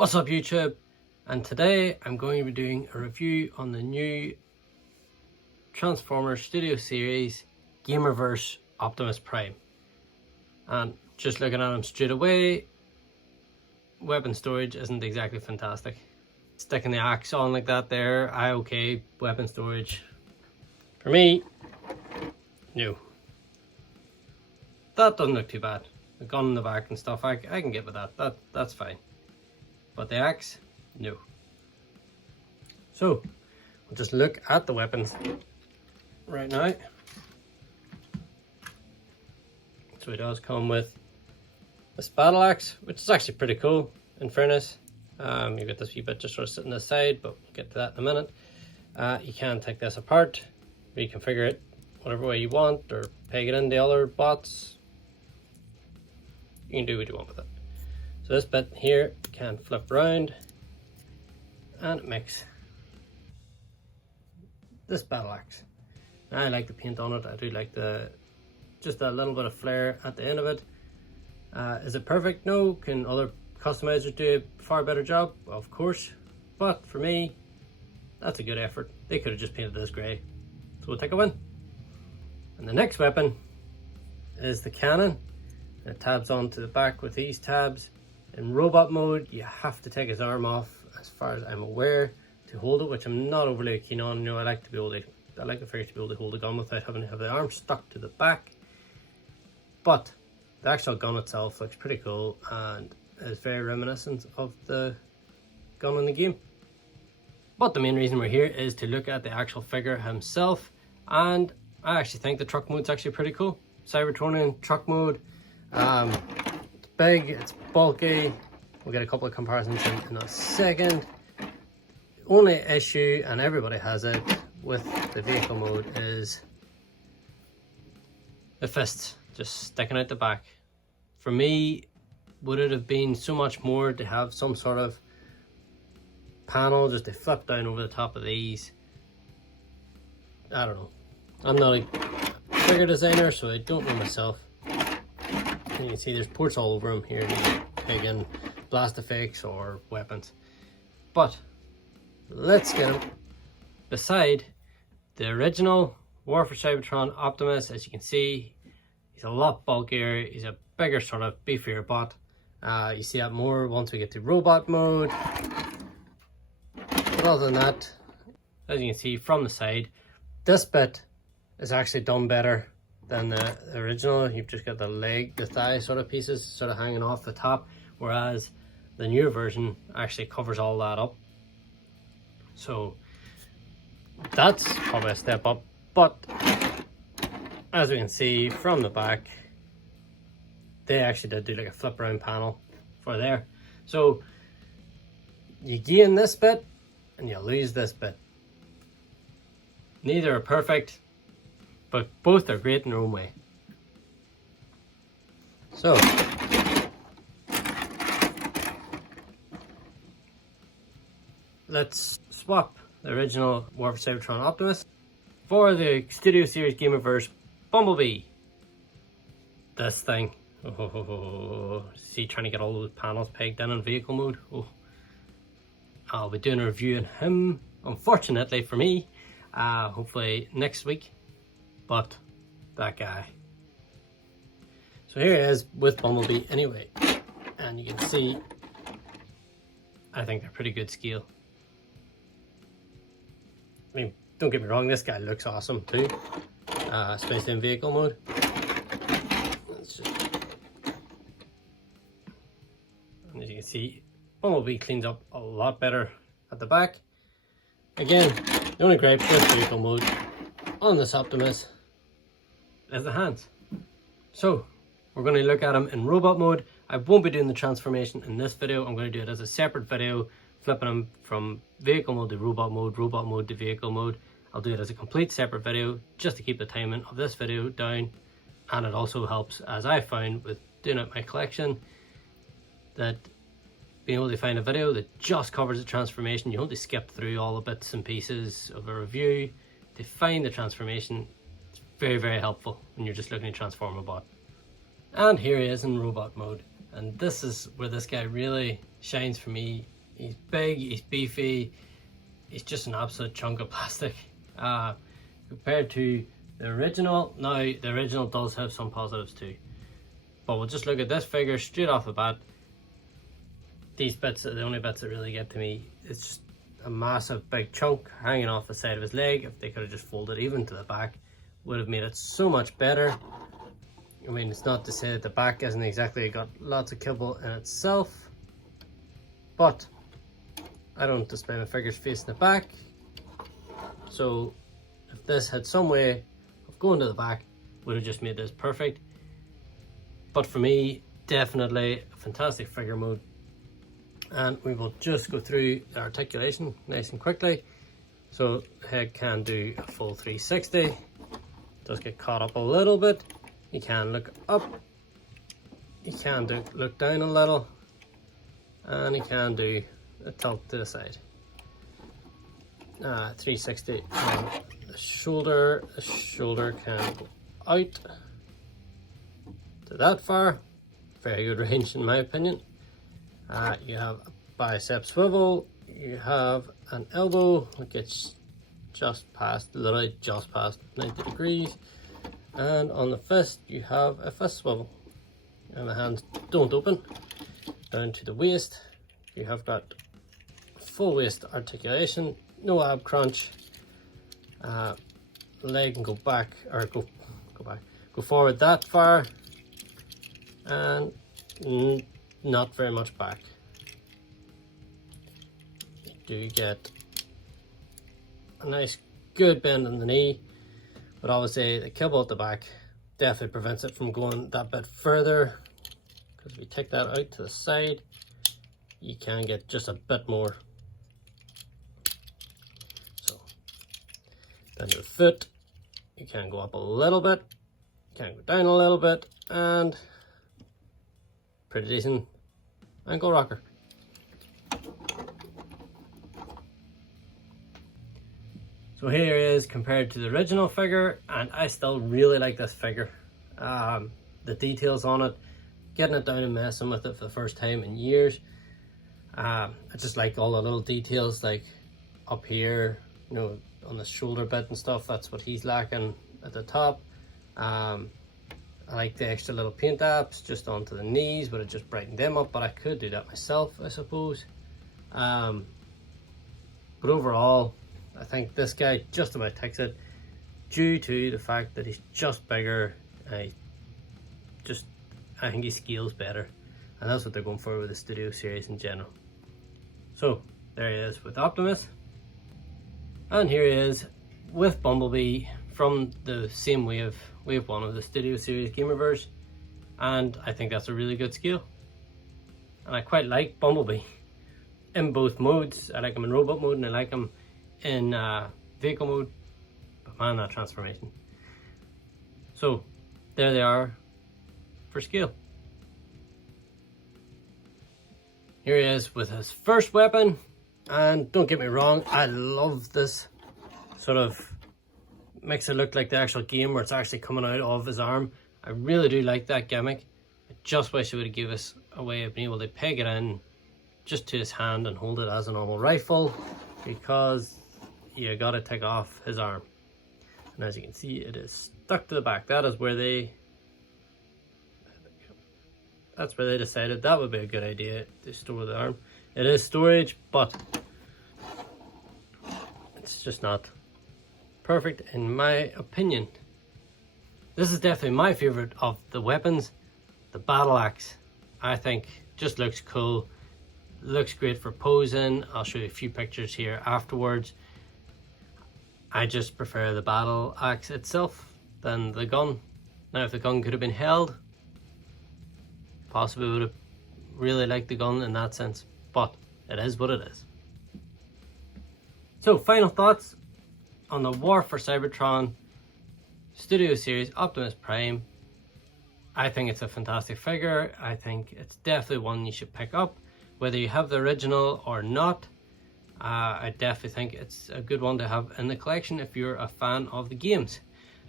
What's up YouTube? And today I'm going to be doing a review on the new Transformers Studio Series Gamerverse Optimus Prime. And just looking at him straight away, weapon storage isn't exactly fantastic. Sticking the axe on like that there, okay, weapon storage. For me, no. That doesn't look too bad. The gun in the back and stuff, I can get with that. That's fine. But the axe, no. So, we'll just look at the weapons right now. So it does come with this battle axe, which is actually pretty cool, in fairness. You've got this wee bit just sort of sitting aside, but we'll get to that in a minute. You can take this apart, reconfigure it whatever way you want, or peg it into other bots. You can do what you want with it. So this bit here can flip around and it makes this battle axe. I like the paint on it. I do like just a little bit of flair at the end of it. Is it perfect? No. Can other customizers do a far better job? Well, of course. But for me, that's a good effort. They could have just painted this grey. So we'll take a win. And the next weapon is the cannon. It tabs onto the back with these tabs. In robot mode, you have to take his arm off, as far as I'm aware, to hold it, which I'm not overly keen on. You know, I like the figure to be able to hold the gun without having to have the arm stuck to the back. But the actual gun itself looks pretty cool and is very reminiscent of the gun in the game. But the main reason we're here is to look at the actual figure himself, and I actually think the truck mode's actually pretty cool. Cybertronian truck mode. It's big, it's bulky. We'll get a couple of comparisons in a second. The only issue, and everybody has it, with the vehicle mode is the fists just sticking out the back. For me, would it have been so much more to have some sort of panel just to flip down over the top of these? I don't know. I'm not a figure designer, so I don't know myself. You can see there's ports all over him here. Peg in blast effects or weapons. But let's get him beside the original War for Cybertron Optimus. As you can see, he's a lot bulkier. He's a bigger, sort of beefier bot. You see that more once we get to robot mode. But other than that, as you can see from the side, this bit is actually done better than the original. You've just got the leg, the thigh sort of pieces sort of hanging off the top, whereas the newer version actually covers all that up. So that's probably a step up. But as we can see from the back, they actually did do like a flip around panel for there. So you gain this bit and you lose this bit. Neither are perfect, but both are great in their own way. So, let's swap the original War for Cybertron Optimus for the Studio Series Gamerverse Bumblebee. This thing. Oh, see, trying to get all those panels pegged in vehicle mode. Oh, I'll be doing a review on him, unfortunately for me, hopefully next week. But that guy. So here he is with Bumblebee anyway. And you can see, I think they're pretty good scale. I mean, don't get me wrong, this guy looks awesome too. Especially in vehicle mode. And as you can see, Bumblebee cleans up a lot better at the back. Again, the only gripe with vehicle mode on this Optimus is the hands. So we're going to look at him in robot mode. I won't be doing the transformation in this video. I'm going to do it as a separate video, flipping him from vehicle mode to robot mode to vehicle mode. I'll do it as a complete separate video just to keep the timing of this video down. And it also helps, as I found with doing out my collection, that being able to find a video that just covers the transformation, you don't have to skip through all the bits and pieces of a review to find the transformation. Very, very helpful when you're just looking to transform a bot. And here he is in robot mode. And this is where this guy really shines for me. He's big, he's beefy, he's just an absolute chunk of plastic. Compared to the original, now the original does have some positives too. But we'll just look at this figure straight off the bat. These bits are the only bits that really get to me. It's just a massive big chunk hanging off the side of his leg. If they could have just folded even to the back, would have made it so much better. I mean, it's not to say that the back isn't exactly got lots of kibble in itself, but I don't display my figures facing the back. So if this had some way of going to the back, would have just made this perfect. But for me, definitely a fantastic figure mode. And we will just go through the articulation nice and quickly. So head can do a full 360. Does get caught up a little bit. You can look up. You can look down a little. And you can do a tilt to the side. 360 on the shoulder. The shoulder can go out to that far. Very good range in my opinion. You have a bicep swivel, you have an elbow that gets just past, literally just past 90 degrees, and on the fist you have a fist swivel, and the hands don't open. Down to the waist, you have got full waist articulation, no ab crunch, leg can go back, or go forward that far, and not very much back. You do get a nice good bend in the knee, but obviously the kibble at the back definitely prevents it from going that bit further, because if you take that out to the side, you can get just a bit more. So then your foot, you can go up a little bit, you can go down a little bit, and pretty decent ankle rocker. So here he is compared to the original figure, and I still really like this figure. The details on it, getting it down and messing with it for the first time in years. I just like all the little details, like up here, you know, on the shoulder bit and stuff. That's what he's lacking at the top. I like the extra little paint apps just onto the knees, but it just brightened them up, but I could do that myself, I suppose. But overall, I think this guy just about takes it, due to the fact that he's just bigger. I think he scales better, and that's what they're going for with the Studio Series in general. So there he is with Optimus, and here he is with Bumblebee from the same wave one of the Studio Series Gamerverse, and I think that's a really good scale. And I quite like Bumblebee in both modes. I like him in robot mode and I like him in vehicle mode, but man, that transformation. So there they are for scale. Here he is with his first weapon, and don't get me wrong, I love this sort of makes it look like the actual game where it's actually coming out of his arm. I really do like that gimmick. I just wish it would give us a way of being able to peg it in just to his hand and hold it as a normal rifle, because you gotta take off his arm. And as you can see, it is stuck to the back. That is where that's where they decided that would be a good idea to store the arm. It is storage, but it's just not perfect in my opinion. This is definitely my favorite of the weapons. The battle axe, I think, just looks cool, looks great for posing. I'll show you a few pictures here afterwards. I just prefer the battle axe itself than the gun. Now if the gun could have been held, possibly would have really liked the gun in that sense, but it is what it is. So final thoughts on the War for Cybertron Studio Series Optimus Prime. I think it's a fantastic figure. I think it's definitely one you should pick up, whether you have the original or not. I definitely think it's a good one to have in the collection if you're a fan of the games.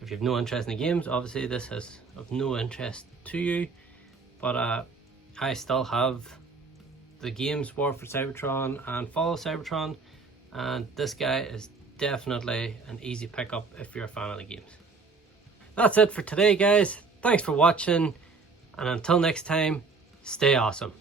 If you have no interest in the games, obviously this is of no interest to you, but I still have the games War for Cybertron and Fall of Cybertron, and this guy is definitely an easy pickup if you're a fan of the games. That's it for today, guys. Thanks for watching, and until next time, stay awesome.